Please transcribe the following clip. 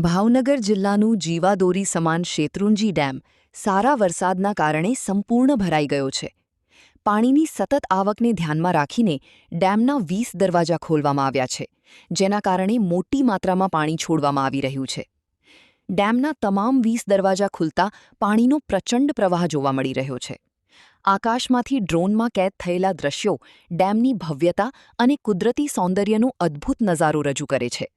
ભાવનગર જિલ્લાનું જીવાદોરી સમાન શેત્રુંજી ડેમ સારા વરસાદના કારણે સંપૂર્ણ ભરાઈ ગયો છે. પાણીની સતત આવકને ધ્યાનમાં રાખીને ડેમના 20 દરવાજા ખોલવામાં આવ્યા છે, જેના કારણે મોટી માત્રામાં પાણી છોડવામાં આવી રહ્યું છે. ડેમના તમામ 20 દરવાજા ખુલતા પાણીનો પ્રચંડ પ્રવાહ જોવા મળી રહ્યો છે. આકાશમાંથી ડ્રોનમાં કેદ થયેલા દૃશ્યો ડેમની ભવ્યતા અને કુદરતી સૌંદર્યનો અદ્ભુત નજારો રજૂ કરે છે.